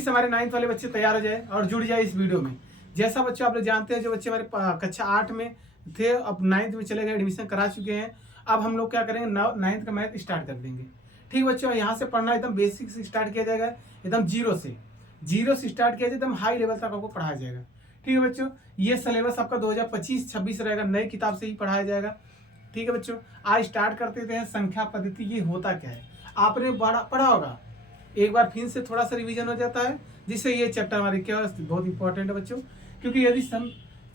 जल्दी से हमारे 9th वाले बच्चे तैयार हो जाए और जुड़ जाए इस वीडियो में। जैसा बच्चों आप लोग जानते हैं, जो बच्चे हमारे कक्षा 8 में थे अब 9th में चले गए, एडमिशन करा चुके हैं। अब हम लोग क्या करेंगे, 9th का मैथ स्टार्ट कर देंगे। ठीक बच्चों, यहाँ से पढ़ना एकदम बेसिक से स्टार्ट किया जाएगा, एकदम जीरो से स्टार्ट किया जाए, एकदम हाई लेवल तक आपको पढ़ाया जाएगा। ठीक है बच्चों, ये सिलेबस आपका 2025-26 रहेगा, नई किताब से ही पढ़ाया जाएगा। ठीक है बच्चों, आज स्टार्ट करते हैं संख्या पद्धति। ये होता क्या है आपने पढ़ा होगा, एक बार फिर से थोड़ा सा रिवीजन हो जाता है, जिससे ये चैप्टर हमारे क्या बहुत इंपॉर्टेंट है बच्चों। क्योंकि यदि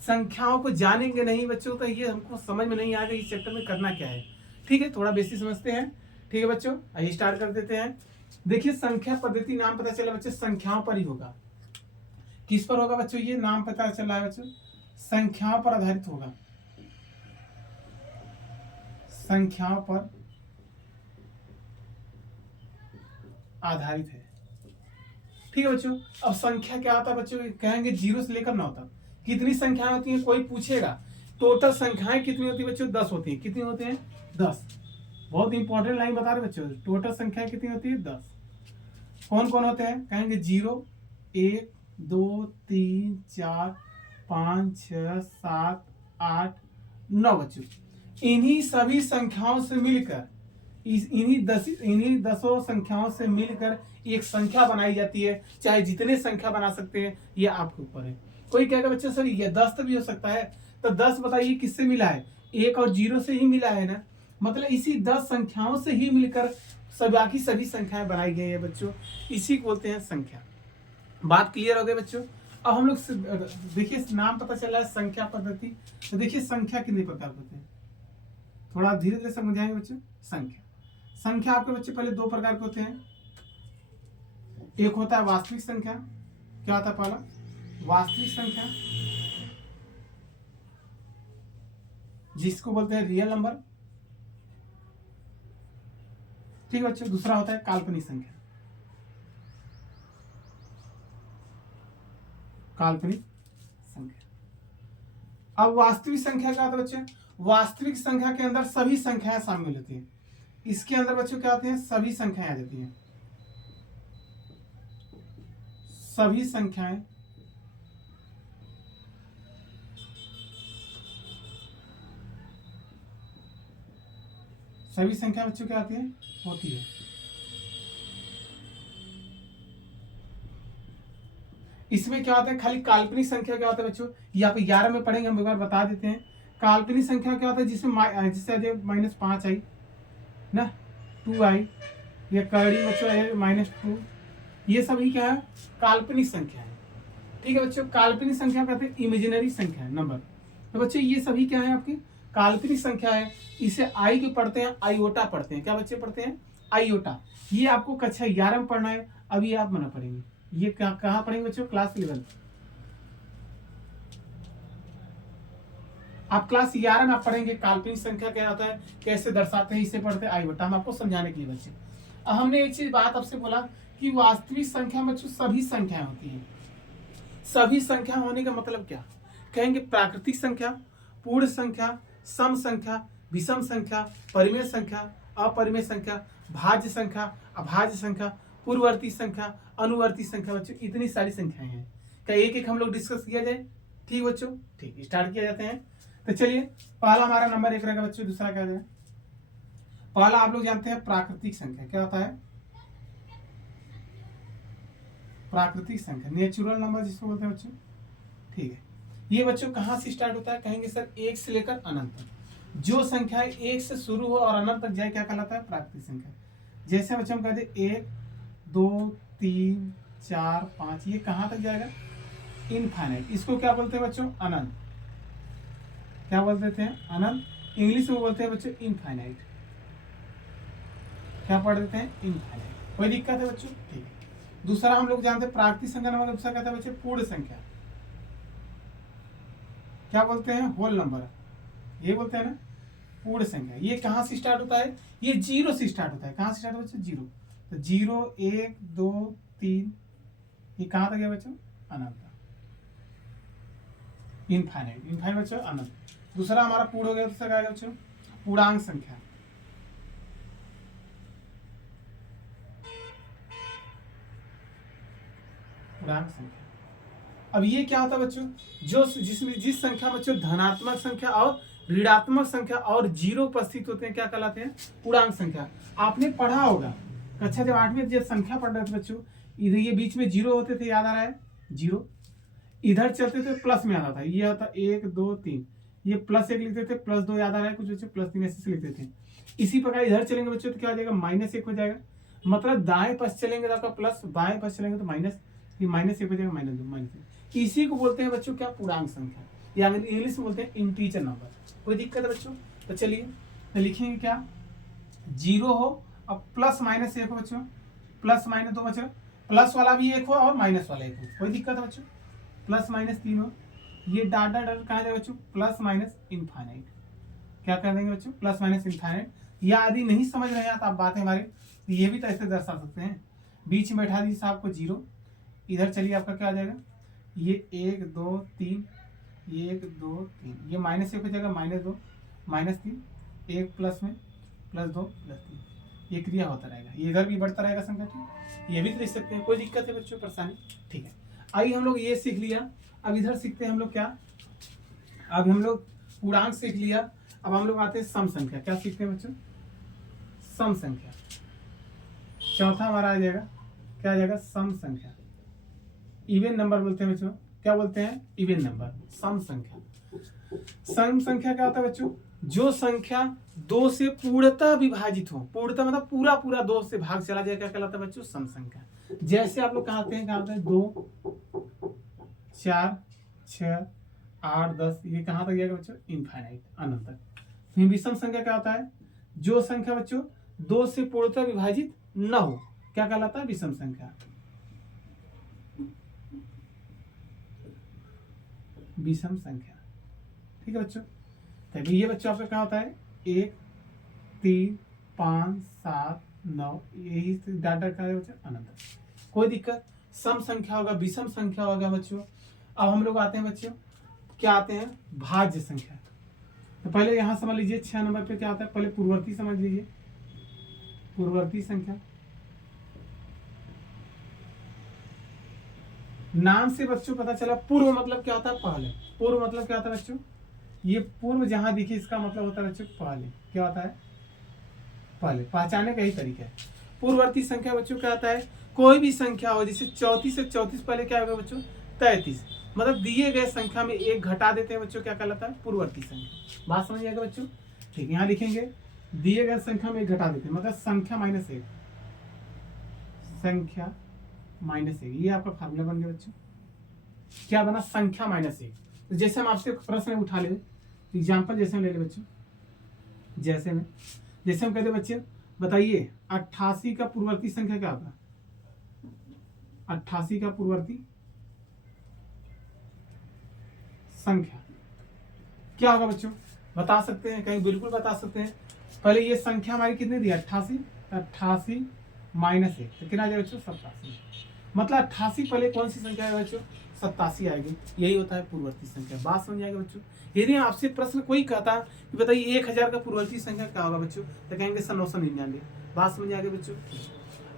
संख्याओं को जानेंगे नहीं बच्चों तो ये हमको समझ में नहीं आएगा इस चैप्टर में करना क्या है। ठीक है, थोड़ा बेसिक समझते हैं। ठीक है बच्चों, आइए स्टार्ट कर देते हैं। देखिए, संख्या पद्धति नाम पता चला बच्चों संख्याओं पर ही होगा। किस पर होगा बच्चों, ये नाम पता चला है बच्चों, संख्याओं पर आधारित होगा, संख्याओं पर आधारित है। ठीक है बच्चों, अब संख्या क्या होता है बच्चों, कहेंगे 0 से लेकर 9 तक कितनी संख्याएं होती हैं, कोई पूछेगा। टोटल संख्याएं कितनी होती है बच्चों, 10 होती हैं। कितनी होती हैं, 10। बहुत इंपॉर्टेंट लाइन बता रहे बच्चों, टोटल संख्याएं कितनी होती है, 10। कौन कौन होते हैं, कहेंगे 0, 1, 2, 3, 4, 5, 6, 7, 8, 9 बच्चों। इन्हीं सभी संख्याओं से मिलकर इन्हीं 10 संख्याओं से मिलकर एक संख्या बनाई जाती है। चाहे जितने संख्या बना सकते हैं, ये आपके ऊपर है। कोई कहेगा बच्चा सर ये 10 तो भी हो सकता है, तो 10 बताइए किससे मिला है, 1 और 0 से ही मिला है ना। मतलब इसी 10 संख्याओं से ही मिलकर बाकी सभी संख्याएं बनाई गई है बच्चों, इसी को बोलते हैं संख्या। बात क्लियर हो गई बच्चों। अब हम लोग देखिए, नाम पता चला है संख्या पद्धति। तो देखिए संख्या कितने प्रकार होते हैं, थोड़ा धीरे धीरे समझाएंगे बच्चों। संख्या आपके बच्चे पहले 2 प्रकार के होते हैं। एक होता है वास्तविक संख्या। क्या होता है पहला, वास्तविक संख्या, जिसको बोलते हैं रियल नंबर। ठीक है बच्चों, दूसरा होता है काल्पनिक संख्या। काल्पनिक संख्या। अब वास्तविक संख्या क्या होता है बच्चे, वास्तविक संख्या के अंदर सभी संख्याएं शामिल होती हैं। इसके अंदर बच्चों क्या होते हैं, सभी संख्याएं आ जाती हैं, सभी संख्याएं बच्चों क्या आती है, होती है। इसमें क्या होता है, खाली काल्पनिक संख्या क्या होता है बच्चों, ये आप 11 में पढ़ेंगे, हम एक बार बता देते हैं। काल्पनिक संख्या क्या होता है, जिसमें जिससे -5 आई ना, 2 आई, या कड़ी बच्चों -2, ये सभी क्या है, काल्पनिक संख्या है। ठीक है बच्चों, काल्पनिक संख्या कहते हैं इमेजिनरी संख्या है, नंबर। तो बच्चों ये सभी क्या है, आपकी काल्पनिक संख्या है। इसे आई के पढ़ते हैं, आईओटा पढ़ते हैं। क्या बच्चे पढ़ते हैं, आईओटा। ये आपको कक्षा 11 में पढ़ना है, अभी आप मना पढ़ेंगे। ये कहाँ पढ़ेंगे बच्चों, क्लास 11। आप क्लास 11 में आप पढ़ेंगे काल्पनिक संख्या क्या होता है, कैसे दर्शाते हैं, इसे पढ़ते हैं आईओटा। हम आपको समझाने के लिए बच्चे। अब हमने एक चीज बात आपसे बोला कि वास्तविक संख्या में बच्चों सभी संख्याएं होती हैं। सभी संख्या होने का मतलब क्या, कहेंगे प्राकृतिक संख्या, पूर्ण संख्या, सम संख्या, विषम संख्या, परिमेय संख्या, अपरिमेय संख्या, भाज्य संख्या, अभाज्य संख्या, पूर्ववर्ती संख्या, अनुवर्ती संख्या। बच्चों इतनी सारी संख्याएं हैं, क्या एक एक हम लोग डिस्कस किया जाए। ठीक बच्चों, ठीक स्टार्ट किया जाते हैं। तो चलिए, पहला हमारा नंबर 1 रहेगा बच्चों, दूसरा क्या है, पहला आप लोग जानते हैं प्राकृतिक संख्या। क्या होता है, प्राकृतिक संख्या, नेचुरल नंबर जिसको बोलते हैं बच्चों। ठीक है, ये बच्चों कहाँ से स्टार्ट होता है, कहेंगे सर 1 से लेकर अनंत तक। जो संख्या 1 से शुरू हो और अनंत तक जाए क्या कहलाता है, प्राकृतिक संख्या। जैसे बच्चों हम कहते 1, 2, 3, 4, 5, ये कहाँ तक जाएगा, इनफाइनाइट। इसको क्या बोलते हैं बच्चों, अनंत। क्या बोल देते हैं, अनंत। इंग्लिश में बोलते हैं बच्चों इनफाइनाइट। क्या पढ़ देते हैं, इनफाइनाइट। कोई दिक्कत है बच्चों, ठीक है। दूसरा हम लोग जानते हैं प्राकृतिक संख्या नंबर, दूसरा कहते हैं बच्चे पूर्ण संख्या। क्या बोलते हैं, होल नंबर, ये बोलते हैं ना पूर्ण संख्या। ये कहाँ से स्टार्ट होता है, ये 0 से स्टार्ट होता है। कहाँ से स्टार्ट होता है, 0। तो 0, 1, 2, 3, ये कहाँ तक गया बच्चों, अनंत, इनफाइनाइट। इनफाइनाइट बच्चों अनंत। दूसरा हमारा पूर्ण हो गया, दूसरा क्या बच्चों, पूर्णांक संख्या। पूर्णांक संख्या। अब ये क्या होता है बच्चों, जो जिस संख्या बच्चों धनात्मक संख्या और ऋणात्मक संख्या और जीरो उपस्थित होते हैं क्या कहलाते हैं, पूर्णांक संख्या। आपने पढ़ा होगा कक्षा जब 8वीं जब संख्या पढ़ रहे थे बच्चों, इधर ये बीच में जीरो होते थे, याद आ रहा है, जीरो इधर चलते थे प्लस में आता था, ये होता 1 2 3, ये +1 लिखते थे, +2 याद आ रहा है कुछ बच्चों, +3 ऐसे से लिखते थे। इसी प्रकार इधर चलेंगे बच्चों तो क्या हो जाएगा, -1 हो जाएगा। मतलब दाएं पास चलेंगे तो आपका प्लस, बाएं पास चलेंगे तो माइनस, ये -1 हो जाएगा, -2 इसी को बोलते हैं बच्चों क्या, पूर्णांक संख्या, या इंग्लिश में बोलते हैं इंटीजर नंबर। कोई दिक्कत है बच्चों, तो चलिए तो लिखेंगे क्या, 0 हो अब +-1 हो बच्चों, +-2 बच्चों, प्लस वाला भी 1 हो और माइनस वाला 1 हो, कोई दिक्कत है बच्चों, +-3 हो, ये डाट कहाँ जाएगा बच्चों, प्लस इनफाइनाइट, क्या कर देंगे बच्चों, +-इनफाइनाइट। या यदि नहीं समझ रहे हैं तो आप बातें हमारे, ये भी तो ऐसे दर्शा सकते हैं, बीच में बैठा दीजिए साहब को 0, इधर चलिए आपका क्या आ जाएगा, ये 1 2 3, ये 1 2 3, ये -1 हो जाएगा, -2 -3, 1 प्लस में +2 +3, ये क्रिया होता रहेगा, ये इधर भी बढ़ता रहेगा संख्या, ठीक, ये भी तो लिख सकते हैं, कोई दिक्कत है बच्चों, परेशानी, ठीक है। आइए हम लोग ये सीख लिया, अब इधर सीखते हैं हम लोग क्या, अब हम लोग पूर्णांक सीख लिया, अब हम लोग आते हैं सम संख्या, क्या सीखते हैं बच्चों, सम संख्या। चौथा हमारा आ जाएगा, क्या आ जाएगा, सम संख्या, इवन नंबर बोलते हैं बच्चों, क्या बोलते हैं, इवन नंबर, सम संख्या। सम संख्या क्या होता है बच्चों, जो संख्या 2 से पूर्णतः विभाजित हो, पूर्णतः मतलब पूरा पूरा 2 से भाग चला जाए, क्या कहलाता है बच्चों, सम संख्या। जैसे आप लोग कहते हैं, क्या होता है, 2 4 6 8 10, ये कहाँ तक जाएगा बच्चों, इनफाइनाइट, अनंत तक। फिर विषम संख्या क्या होता है, जो संख्या बच्चों 2 से पूर्णतः विभाजित न हो, क्या कहलाता है, विषम संख्या, विषम संख्या, ठीक है बच्चों। तभी ये बच्चों आपका क्या होता है, 1 3 5 7 9, यही डाटा का है बच्चों, अनंत, कोई दिक्कत। सम संख्या होगा, विषम संख्या होगा बच्चों। अब हम लोग आते हैं बच्चों, क्या आते हैं, भाज्य संख्या। तो पहले यहां समझ लीजिए 6 नंबर पे क्या आता है, पहले पूर्ववर्ती समझ लीजिए, पूर्ववर्ती संख्या। नाम से बच्चों पता चला, पूर्व मतलब क्या होता है, पहले, पूर्व मतलब क्या होता है बच्चों, ये पूर्व जहां दिखी इसका मतलब होता है बच्चों पहले, क्या होता है, पहले, पहचाने का ही तरीका है। पूर्ववर्ती संख्या बच्चों क्या आता है, कोई भी संख्या हो, जैसे 34 से 34 पहले क्या होगा बच्चों, 33, मतलब दिए गए संख्या में 1 घटा देते हैं बच्चों, क्या कहलाता है, पूर्ववर्ती संख्या। बात समझ आएगा बच्चों, ठीक, यहाँ लिखेंगे दिए गए संख्या में 1 घटा देते हैं, मतलब संख्या -1, संख्या -1, ये आपका फार्मूला बन गया बच्चों, क्या बना, संख्या -1। तो जैसे हम आपसे प्रश्न उठा ले, एग्जाम्पल जैसे हम ले ले बच्चों, जैसे हम कहते बच्चे बताइए 88 का पूर्ववर्ती संख्या क्या होगा, 88 का पूर्ववर्ती संख्या क्या होगा बच्चों, बता सकते हैं, कहीं बिल्कुल बता सकते हैं। पहले ये संख्या हमारी कितनी दी, 88, 88 -1 तो कितना आ जाएगा बच्चों, 87, मतलब 88 पहले कौन सी संख्या है बच्चों, 87 आएगी, यही होता है पूर्ववर्ती संख्या। बात समझ आएगा बच्चों। यदि आपसे प्रश्न कोई कहता कि बताइए 1000 का पूर्ववर्ती संख्या क्या होगा बच्चों, तो कहेंगे 999। बात समझ आएगा बच्चों।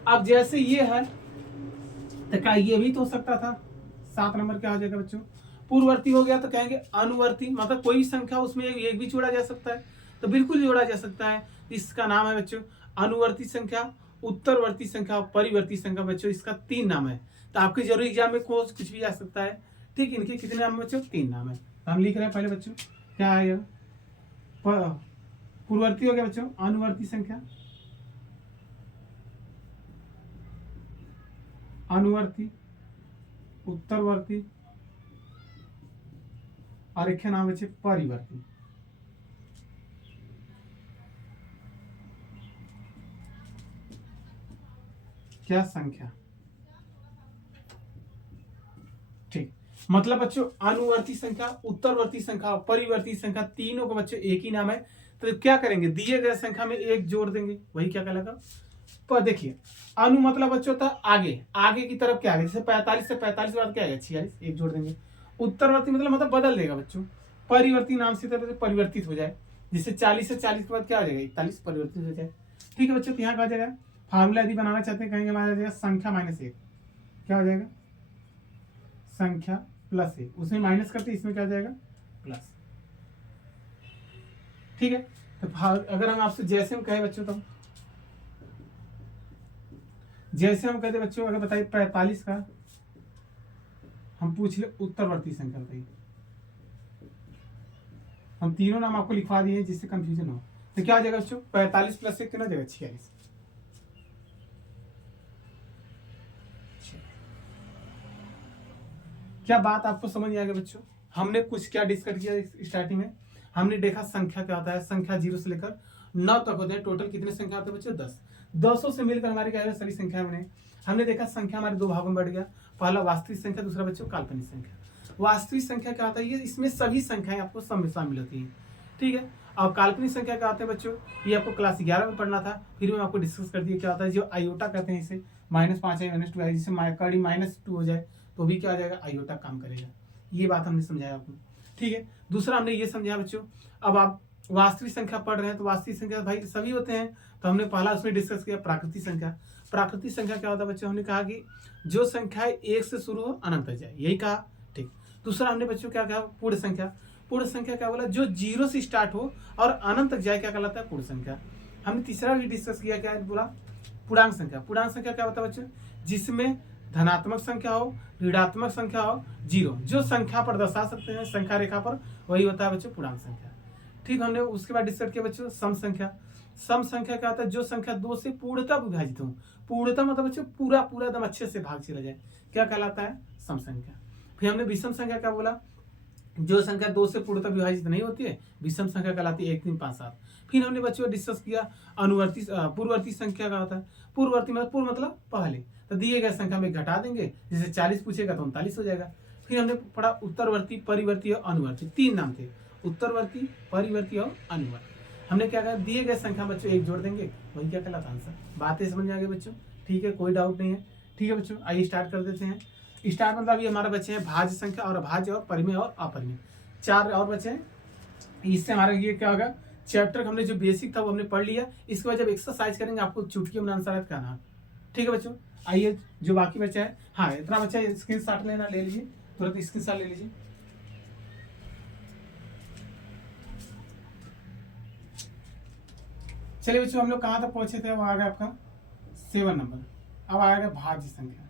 अब जैसे ये है तो क्या ये भी तो हो सकता था, 7 नंबर क्या हो जाएगा बच्चों, पूर्ववर्ती हो गया तो कहेंगे अनुवर्ती, मतलब कोई संख्या उसमें एक भी जोड़ा जा सकता है, तो बिल्कुल जोड़ा जा सकता है, इसका नाम है बच्चों अनुवर्ती संख्या, उत्तरवर्ती संख्या, परिवर्ती संख्या बच्चों, इसका 3 नाम है। तो आपके जरूरी एग्जाम में कुछ भी आ सकता है, ठीक, इनके कितने नाम बच्चों, 3 नाम है। तो हम लिख रहे हैं पहले बच्चों, क्या आएगा, पूर्ववर्ती हो गया बच्चों, अनुवर्ती संख्या, अनुवर्ती, उत्तरवर्ती, और एक नाम बच्चे परिवर्ती। क्या संख्या, ठीक, मतलब बच्चों अनुवर्ती संख्या, उत्तरवर्ती संख्या, परिवर्ती संख्या, तीनों को बच्चों एक ही नाम है। तो क्या करेंगे, दिए गए संख्या में 1 जोड़ देंगे, वही क्या कहलाएगा, पर देखिए अनु मतलब बच्चों होता है आगे, आगे की तरफ क्या आगे, जैसे 45 से 45 के बाद क्या आएगा, 46, 1 जोड़ देंगे। उत्तरवर्ती मतलब बदल देगा बच्चों, परिवर्ती नाम से तरह परिवर्तित हो जाए, जैसे 40 से 40 के बाद क्या हो जाएगा, 41 परिवर्तित हो जाए, ठीक है बच्चों। तो यहाँ क्या हो जाएगा, फार्मूला यदि बनाना चाहते हैं कहेंगे हमारा जाएगा संख्या -1, क्या हो जाएगा, संख्या प्लस 1, उसमें माइनस करते इसमें क्या आ जाएगा प्लस। ठीक है, तो अगर हम आपसे जैसे हम कहे बच्चों, तो जैसे हम कहते बच्चों, अगर बताइए 45 का हम पूछ ले उत्तरवर्ती संख्या बताइए। हम तीनों नाम आपको लिखवा दिए जिससे कंफ्यूजन हो। तो क्या आ जाएगा बच्चों, 45 प्लस 1 कितना जाएगा 46। क्या बात आपको समझ आएगा बच्चों? हमने कुछ क्या डिस्कस किया स्टार्टिंग में, हमने देखा संख्या क्या होता है, संख्या 0 से लेकर 9 तक होते हैं। टोटल कितने संख्या होते हैं बच्चों 10। 200 से मिलकर हमारी क्या है सारी संख्या बने। हमने देखा संख्या हमारे दो भागों में बढ़ गया, पहला वास्तविक संख्या, दूसरा बच्चों काल्पनिक संख्या। वास्तविक संख्या क्या होता है, ये इसमें सभी संख्याएं आपको शामिल होती हैं। ठीक है, और काल्पनिक संख्या क्या होते हैं बच्चों, ये आपको क्लास 11 में पढ़ना था, फिर मैं आपको डिस्कस कर दिया क्या होता है। जो आयोटा कहते हैं इसे -5 है -2 है, जिससे कड़ी -2 हो जाए तो भी क्या आ जाएगा आयोटा काम करेगा। ये बात हमने समझाया आपको। ठीक है, दूसरा हमने ये समझाया बच्चों, अब आप वास्तविक संख्या पढ़ रहे हैं तो वास्तविक संख्या भाई सभी होते हैं, तो हमने पहला उसमें डिस्कस किया प्राकृतिक संख्या। प्राकृतिक संख्या क्या होता है बच्चों, हमने कहा कि जो संख्या 1 से शुरू हो अनंत तक जाए, यही कहा। ठीक, दूसरा हमने बच्चों क्या कहा, पूर्ण संख्या। पूर्ण संख्या क्या बोला, जो 0 से स्टार्ट हो और अनंत तक जाए क्या कहलाता है पूर्ण संख्या। हमने तीसरा भी डिस्कस किया, क्या बोला, पूर्णांक संख्या। पूर्णांक संख्या क्या होता है बच्चों, जिसमें धनात्मक संख्या हो, ऋणात्मक संख्या हो, 0 जो संख्या पर दर्शा सकते हैं संख्या रेखा पर, वही होता है बच्चों पूर्णांक संख्या। ठीक, हमने उसके बाद डिस्कस किया बच्चों सम संख्या। सम संख्या क्या होता है, जो संख्या 2 से पूर्णतः विभाजित हो। पूर्णतः मतलब बच्चों पूरा पूरा एकदम अच्छे से भाग चला जाए, क्या कहलाता है सम संख्या। फिर हमने विषम संख्या क्या बोला, जो संख्या 2 से पूर्णतः विभाजित नहीं होती है, विषम संख्या कहलाती है 1 3 5 7। फिर हमने बच्चों डिस्कस किया अनुवर्ती पूर्ववर्ती संख्या का होता है। पूर्ववर्ती मतलब पूर्व मतलब पहले, तो दिए गए संख्या में घटा देंगे, जैसे 40 पूछेगा तो 39 हो जाएगा। फिर हमने पढ़ा उत्तरवर्ती, परिवर्ती और अनुवर्ती, 3 नाम थे, उत्तरवर्ती, परिवर्ती और अनुवर्ती। हमने क्या कहा, दिए गए संख्या बच्चों एक जोड़ देंगे, वही क्या कहलाता आंसर। बातें समझ में आ गई बच्चों? ठीक है, कोई डाउट नहीं है। ठीक है बच्चों, आइए स्टार्ट कर देते हैं। स्टार्ट मतलब ये हमारे बच्चे हैं भाज्य संख्या और अभाज्य और परिमेय और अपरिमेय, 4 और बच्चे हैं। इससे हमारा ये क्या होगा, चैप्टर हमने जो बेसिक था वो हमने पढ़ लिया। इसके बाद जब एक्सरसाइज करेंगे आपको चुटकी में आंसर करना। ठीक है बच्चों, आइए जो बाकी बच्चा है, हाँ इतना बच्चा है, स्क्रीन शॉट लेना ले लीजिए, तुरंत स्क्रीन शॉट ले लीजिए। चलिए बच्चों, हम लोग कहाँ तक पहुंचे थे, वो आ गया आपका 7 नंबर। अब आएगा भाज्य संख्या।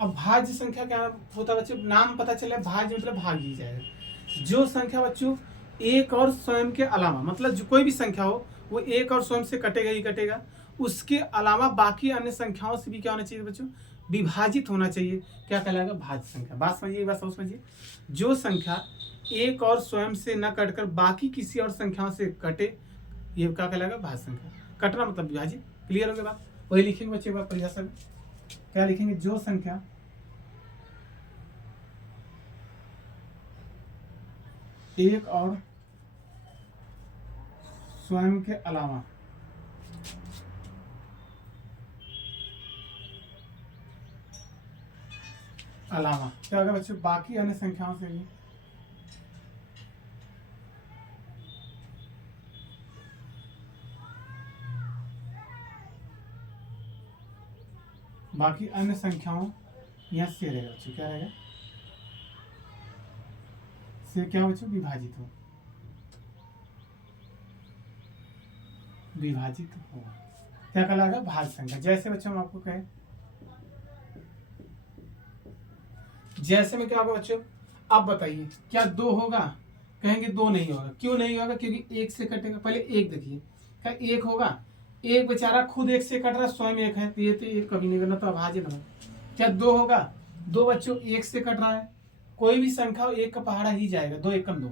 अब भाज्य संख्या क्या होता है बच्चों, नाम पता चला भाज्य मतलब भाग ही जाएगा। जो संख्या बच्चों एक और स्वयं के अलावा, मतलब जो कोई भी संख्या हो वो एक और स्वयं से कटेगा ही कटेगा, उसके अलावा बाकी अन्य संख्याओं से भी क्या होना चाहिए बच्चों, विभाजित होना चाहिए, क्या कहलाएगा भाज्य संख्या। बात समझिए, बात समझिए, जो संख्या एक और स्वयं से न कटकर बाकी किसी और संख्याओं से कटे, ये क्या कहलाएगा भाज्य संख्या। कटना मतलब विभाजित। क्लियर हो गया बात? वही लिखेंगे बच्चे परिभाषा में, क्या लिखेंगे, जो संख्या एक और स्वयं के अलावा क्या होगा बच्चों, बाकी अन्य संख्याओं से भी बाकी अन्य संख्याओं यहाँ से रहेगा बच्चों, क्या रहेगा से, क्या बच्चों विभाजित हो, विभाजित होगा, क्या कहलाएगा भाज्य संख्या। जैसे बच्चों हम आपको कहें, जैसे में क्या होगा बच्चों, अब बताइए क्या 2 होगा, कहेंगे 2 नहीं होगा। क्यों नहीं होगा, क्योंकि 1 से कटेगा। पहले 1 देखिए, क्या 1 होगा, एक बेचारा खुद 1 से कट रहा, स्वयं 1 है, तो ये तो 1 कभी नहीं करना, तो अभाज्य बना। क्या 2 होगा, 2 बच्चों 1 से कट रहा है, कोई भी संख्या 1 का पहाड़ा ही जाएगा, 2 1 2।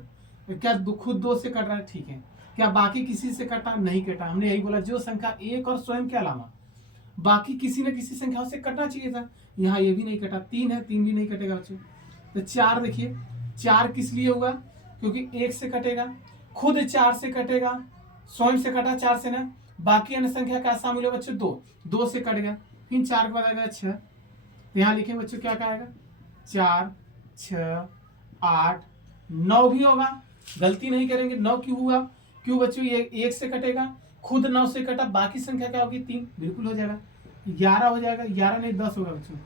तो क्या खुद 2 से कट रहा है, ठीक है। क्या बाकी किसी से कटा, नहीं कटा। हमने यही बोला जो संख्या 1 और स्वयं के अलावा बाकी किसी न किसी संख्याओं से कटना चाहिए था, यहाँ ये भी नहीं कटा। 3 है, 3 भी नहीं कटेगा बच्चों। तो 4 देखिए, 4 किस लिए होगा, क्योंकि 1 से कटेगा, खुद 4 से कटेगा, स्वयं से कटा 4 से ना, बाकी अन्य संख्या क्या शामिल है बच्चों, 2 से कट गया। फिर 4 के बाद आएगा 6, तो यहाँ लिखेंगे बच्चों क्या आएगा, 4 6 8 9 भी होगा, गलती नहीं करेंगे। 9 क्यों हुआ, क्यों बच्चों, ये 1 से कटेगा, खुद 9 से कटा, बाकी संख्या क्या होगी 3, बिल्कुल हो जाएगा। 11 हो जाएगा, 11 नहीं 10 होगा बच्चों,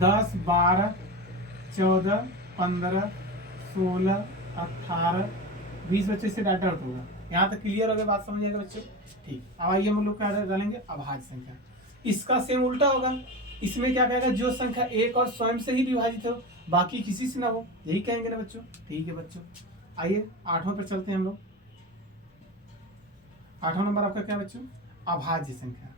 10 12 14 15 16 18 20 बच्चे से डाटा आउट होगा। यहाँ तक क्लियर हो गया, बात समझ आएगा बच्चों। ठीक, अब आइए हम लोग क्या डालेंगे, अभाज्य संख्या। इसका सेम उल्टा होगा, इसमें क्या कहेगा, जो संख्या एक और स्वयं से ही विभाजित हो, बाकी किसी से ना हो, यही कहेंगे ना बच्चों। ठीक है बच्चों, आइए 8वां पर चलते हैं हम लोग। 8वां नंबर आपका क्या बच्चों, अभाज्य संख्या।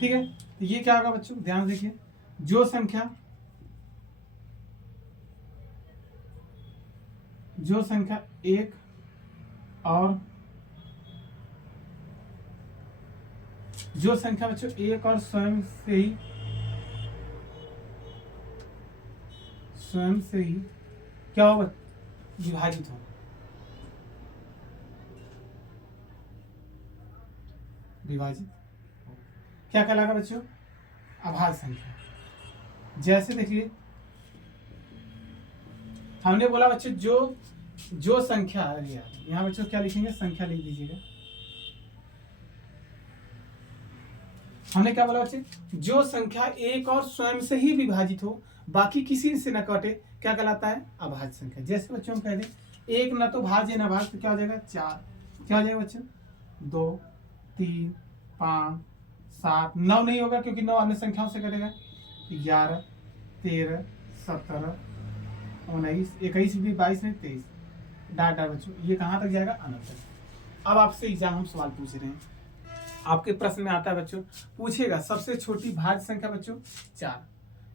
ठीक है, तो ये क्या होगा बच्चों, ध्यान देखिए, जो संख्या एक और जो संख्या बच्चों एक और स्वयं से ही क्या होगा, विभाजित हो, क्या कहलाएगा बच्चों, अभाज्य संख्या। जैसे देखिए हमने बोला बच्चों, जो संख्या, यहाँ बच्चों क्या लिखेंगे, संख्या लिख दीजिएगा। हमने क्या बोला बच्चे, जो संख्या एक और स्वयं से ही विभाजित हो, बाकी किसी से न कटे, क्या कहलाता है, अभाज्य संख्या। जैसे बच्चों हम कह दें एक न तो भाज्य न भाज्य, तो क्या हो जाएगा, 4, क्या हो जाएगा बच्चों, 2 3 5 7, 9 नहीं होगा क्योंकि 9 अन्य संख्याओं से कटेगा, 11 13 17 19 21 भी 22 नहीं 23, डाटा बच्चों ये कहाँ तक जाएगा, अनंत तक। अब आपसे एग्जाम हम सवाल पूछ रहे हैं, आपके प्रश्न में आता है बच्चों, पूछेगा सबसे छोटी भाज्य संख्या बच्चों 4,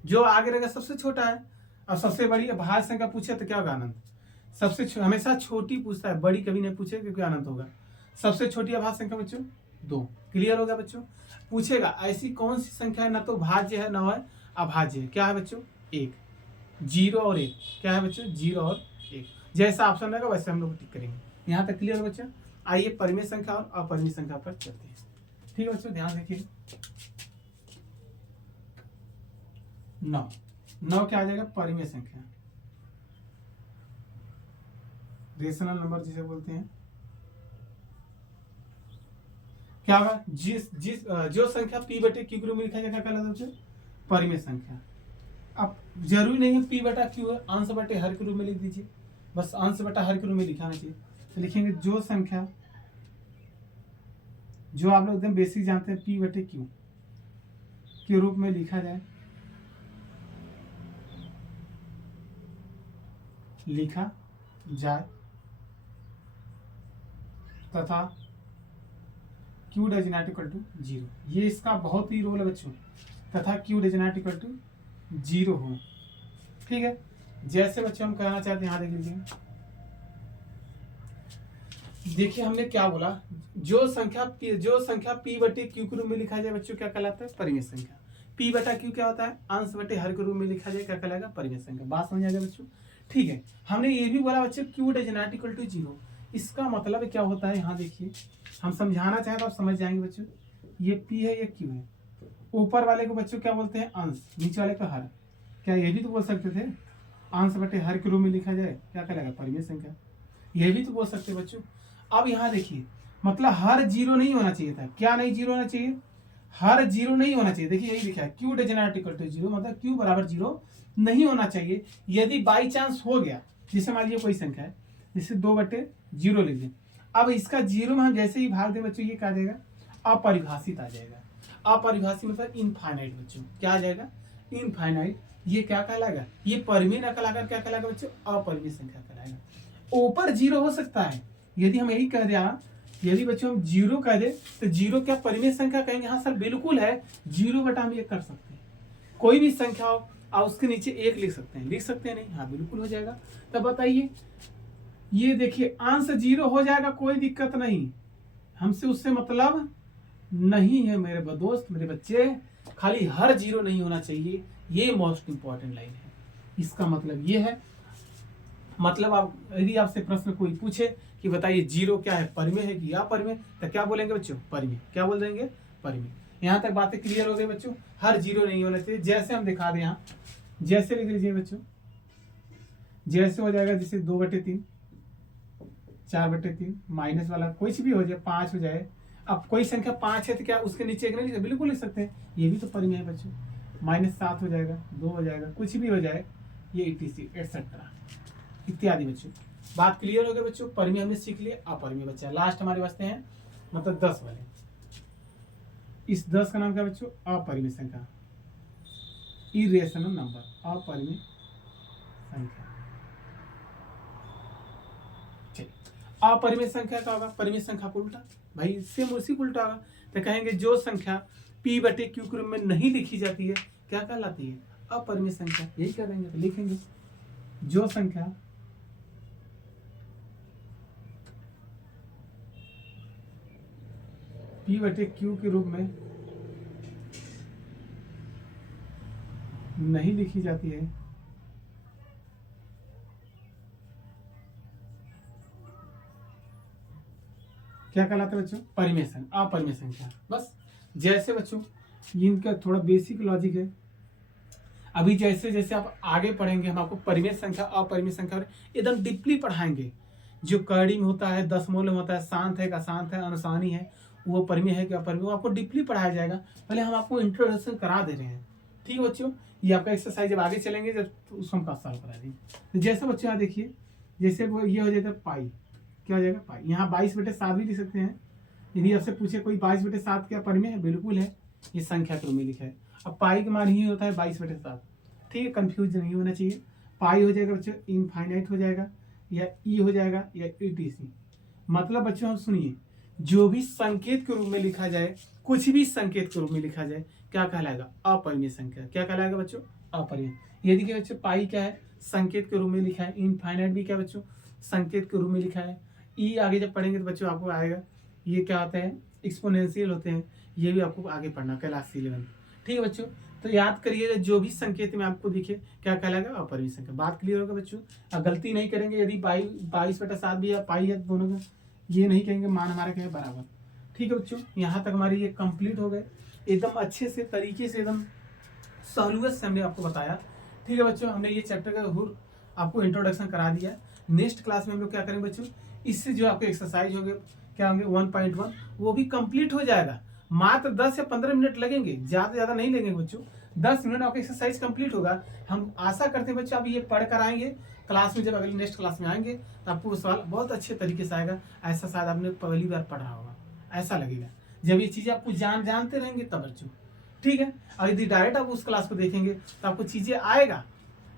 जो आगे रहेगा सबसे छोटा है, और सबसे बड़ी भाज्य संख्या पूछे तो क्या होगा, अनंत। सबसे हमेशा छोटी पूछता है, बड़ी कभी नहीं पूछे क्योंकि अनंत होगा। सबसे छोटी अभाज्य संख्या बच्चों 2, क्लियर होगा बच्चों। पूछेगा ऐसी कौन सी संख्या है न तो भाज्य है न है अभाज्य है, क्या है बच्चों, 1, 0 और 1, क्या है बच्चों, 0 और 1, जैसा ऑप्शन रहेगा वैसे हम लोग टिक करेंगे। यहाँ तक क्लियर हो बच्चों। आइए परिमेय संख्या और अपरिमेय संख्या पर चलते हैं। ठीक है बच्चों, ध्यान रखिए, 9 क्या आ जाएगा, परिमेय संख्या, रेशनल नंबर जिसे बोलते हैं। क्या होगा, जो संख्या p बटे q के रूप में लिखा जाएगा, क्या कहलाता है, परिमेय संख्या। अब जरूरी नहीं है p बटा q है, अंश बटे हर के रूप में लिख दीजिए, बस अंश बटा हर के रूप में लिखाना चाहिए। तो लिखेंगे जो संख्या, जो आप लोग एकदम बेसिक जानते हैं, p बटे q के रूप में लिखा जाए, तथा q does not equal to 0, ये इसका बहुत ही रोल है बच्चों, तथा q does not equal to 0 हो। ठीक है, जैसे बच्चों हम कहना चाहते हैं, यहाँ देख लीजिए, देखिए हमने क्या बोला, जो संख्या p बटे q के रूप में लिखा जाए बच्चों, क्या कहलाता है, परिमेय संख्या। p बटा q क्या होता है, अंश बटे हर के रूप में लिखा जाए, क्या कहलाएगा, परिमेय संख्या। बात समझ आ जाएगा बच्चों। ठीक है, हमने ये भी बोला बच्चों q does not equal to 0, इसका मतलब क्या होता है, यहाँ देखिए हम समझाना चाहें तो आप समझ जाएंगे बच्चों। ये p है, ये q है, ऊपर वाले को बच्चों क्या बोलते हैं, अंश, नीचे वाले को हर। क्या ये भी तो बोल सकते थे, अंश बटे हर के रूप में लिखा जाए, क्या कहलाएगा, परिमेय संख्या। ये भी तो बोल सकते हैं बच्चों। अब यहाँ देखिए, मतलब हर 0 नहीं होना चाहिए था, क्या नहीं 0 होना चाहिए, हर 0 नहीं होना चाहिए। देखिए यही लिखा है, q does not equal to 0, मतलब q बराबर 0 नहीं होना चाहिए। यदि बाई चांस हो गया, जैसे मान लीजिए कोई संख्या है, जैसे 2/0 लिख दें, अब इसका 0 में हम जैसे ही भाग दें बच्चों, ये क्या आ जाएगा, अपरिभाषित आ जाएगा। अपरिभाषित मतलब इनफाइनाइट बच्चों, क्या आ जाएगा, इनफाइनाइट। ये क्या कहलाएगा, ये परिमेय न कहलाकर क्या कहलाएगा बच्चों, अपरिमेय संख्या कहलाएगा। ऊपर 0 हो सकता है, यदि हम यही कह दें, यदि बच्चों हम 0 कह दे तो 0 क्या परिमेय संख्या कहेंगे, हाँ सर बिल्कुल है, 0 बटा हम ये कर सकते हैं, कोई भी संख्या हो आप उसके नीचे 1 लिख सकते हैं, नहीं, हाँ बिल्कुल हो जाएगा। तब बताइए, ये देखिए अंश 0 हो जाएगा, कोई दिक्कत नहीं, हमसे उससे मतलब नहीं है मेरे दोस्त, मेरे बच्चे, खाली हर 0 नहीं होना चाहिए, ये मोस्ट इंपॉर्टेंट लाइन है। इसका मतलब ये है, मतलब आप यदि आपसे प्रश्न कोई पूछे कि बताइए 0 क्या है, परिमेय है कि अपरिमेय, तो क्या बोलेंगे बच्चों, परिमेय। क्या बोल देंगे, परिमेय। यहाँ तक बातें क्लियर हो गई बच्चों, हर 0 नहीं होना चाहिए। जैसे हम दिखा दें, यहाँ जैसे लिख लीजिए बच्चों, जैसे हो जाएगा, जैसे 2/3, 4/3 माइनस वाला कुछ भी हो जाए, 5 हो जाए। अब कोई संख्या 5 है तो क्या उसके नीचे एक नहीं लिख सकते? बिल्कुल लिख सकते हैं, ये भी तो परिमेय है बच्चों। -7 हो जाएगा, 2 हो जाएगा, कुछ भी हो जाए, ये etc एटसेट्रा इत्यादि बच्चों। बात क्लियर हो गई बच्चों? परिमेय हमने सीख लिए, अपरिमेय बच्चा लास्ट हमारे वास्ते हैं मतलब 10 वाले। इस 10 का नाम क्या बच्चों? अपरिमेय संख्या, इरेशनल नंबर, अपरिमेय संख्या। अपरिमेय संख्या का होगा परिमेय संख्या को उल्टा, भाई सेम उसी को उल्टा होगा। तो कहेंगे जो संख्या p/q के रूप में नहीं लिखी जाती है क्या कहलाती है? अपरिमेय संख्या। यही कह देंगे, तो लिखेंगे जो संख्या p/q के रूप में नहीं लिखी जाती है क्या कहलाता है बच्चों? परिमेय संख्या, अपरिमेय संख्या। बस जैसे बच्चों इनका थोड़ा बेसिक लॉजिक है। अभी जैसे जैसे आप आगे पढ़ेंगे हम आपको परिमेय संख्या, अपरिमेय संख्या एकदम डीपली पढ़ाएंगे। जो कड़ी में होता है, दशमलव में होता है, शांत है, अशांत है, अनुसानी है, वो परिमेय है क्या अपरिमेय, वो आपको डीपली पढ़ाया जाएगा। पहले हम आपको इंट्रोडक्शन करा दे रहे हैं, ठीक है बच्चों। ये आपका एक्सरसाइज जब आगे चलेंगे जब तो उसको हम सॉल्व करा देंगे। तो जैसे बच्चों यहाँ देखिए, जैसे वो ये हो जाता है पाई, क्या हो जाएगा? पाई। यहाँ 22/7 भी लिख सकते हैं। यदि आपसे पूछे कोई 22/7 क्या परिमेय है? बिल्कुल है, ये संख्या के रूप में लिखा है। अब पाई का मान ही होता है 22/7, ठीक है, कंफ्यूज नहीं होना चाहिए। पाई हो जाएगा बच्चों इनफाइनाइट हो जाएगा, या ई हो जाएगा, या etc। मतलब बच्चों हम सुनिए, जो भी संकेत के रूप में लिखा जाए, कुछ भी संकेत के रूप में लिखा जाए क्या कहलाएगा? अपरिमेय संख्या। क्या कहलाएगा बच्चों? अपरिमेय। ये देखिए बच्चों पाई क्या है? संकेत के रूप में लिखा है। इनफाइनाइट भी क्या बच्चों? संकेत के रूप में लिखा है। ई आगे जब पढ़ेंगे तो बच्चों आपको आएगा, ये क्या होता है? एक्सपोनेंशियल होते हैं, ये भी आपको आगे पढ़ना क्लास 11। ठीक है बच्चों, तो याद करिएगा जो भी संकेत में आपको दिखे क्या कहलाएगा? अपरिमेय संख्या। बात क्लियर होगा बच्चों? गलती नहीं करेंगे। यदि 22/7 भी या पाई है, दोनों का ये नहीं कहेंगे, मान हमारा क्या है? बराबर। ठीक है बच्चों, यहाँ तक हमारी ये कंप्लीट हो गए एकदम अच्छे से तरीके से, एकदम सहूलियत से हमने आपको बताया। ठीक है बच्चों, हमने ये चैप्टर का आपको इंट्रोडक्शन करा दिया। नेक्स्ट क्लास में हम लोग क्या करेंगे बच्चों? इससे जो आपके एक्सरसाइज होंगे क्या होंगे 1.1 वो भी कंप्लीट हो जाएगा। मात्र 10 या 15 मिनट लगेंगे, ज्यादा नहीं लगेंगे बच्चों। 10 मिनट आपका एक्सरसाइज कंप्लीट होगा। हम आशा करते हैं बच्चों आप ये पढ़ कर आएंगे क्लास में, जब अगले नेक्स्ट क्लास में आएंगे तो आपको सवाल बहुत अच्छे तरीके से आएगा। ऐसा शायद आपने पहली बार पढ़ा होगा, ऐसा लगेगा। जब ये चीजें आपको जानते रहेंगे तब बच्चों, ठीक है। और यदि डायरेक्ट आप उस क्लास को देखेंगे तो आपको चीजें आएगा।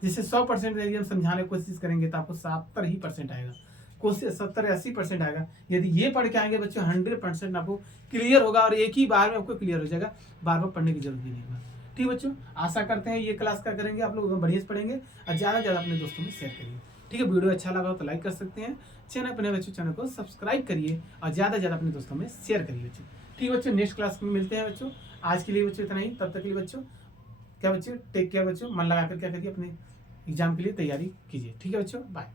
जैसे 100% यदि हम समझाने की कोशिश करेंगे तो आपको 70% आएगा, कोशिश 70-80% आएगा। यदि ये पढ़ के आएंगे बच्चों 100% आपको क्लियर होगा, और एक ही बार में आपको क्लियर हो जाएगा, बार बार पढ़ने की जरूरत भी नहीं होगा। ठीक बच्चों, आशा करते हैं ये क्लास क्या करेंगे आप लोग बढ़िया से पढ़ेंगे, और ज़्यादा से ज़्यादा अपने दोस्तों में शेयर करिए। ठीक है, वीडियो अच्छा लगा हो तो लाइक कर सकते हैं, चैनल अपने बच्चों चैनल को सब्सक्राइब करिए, और ज़्यादा से ज़्यादा अपने दोस्तों में शेयर करिए बच्चों। ठीक है बच्चों, नेक्स्ट क्लास में मिलते हैं बच्चों। आज के लिए बच्चों इतना ही, तब तक के लिए बच्चों क्या बच्चों टेक केयर बच्चों, मन लगा कर क्या करिए अपने एग्जाम के लिए तैयारी कीजिए। ठीक है बच्चों, बाय।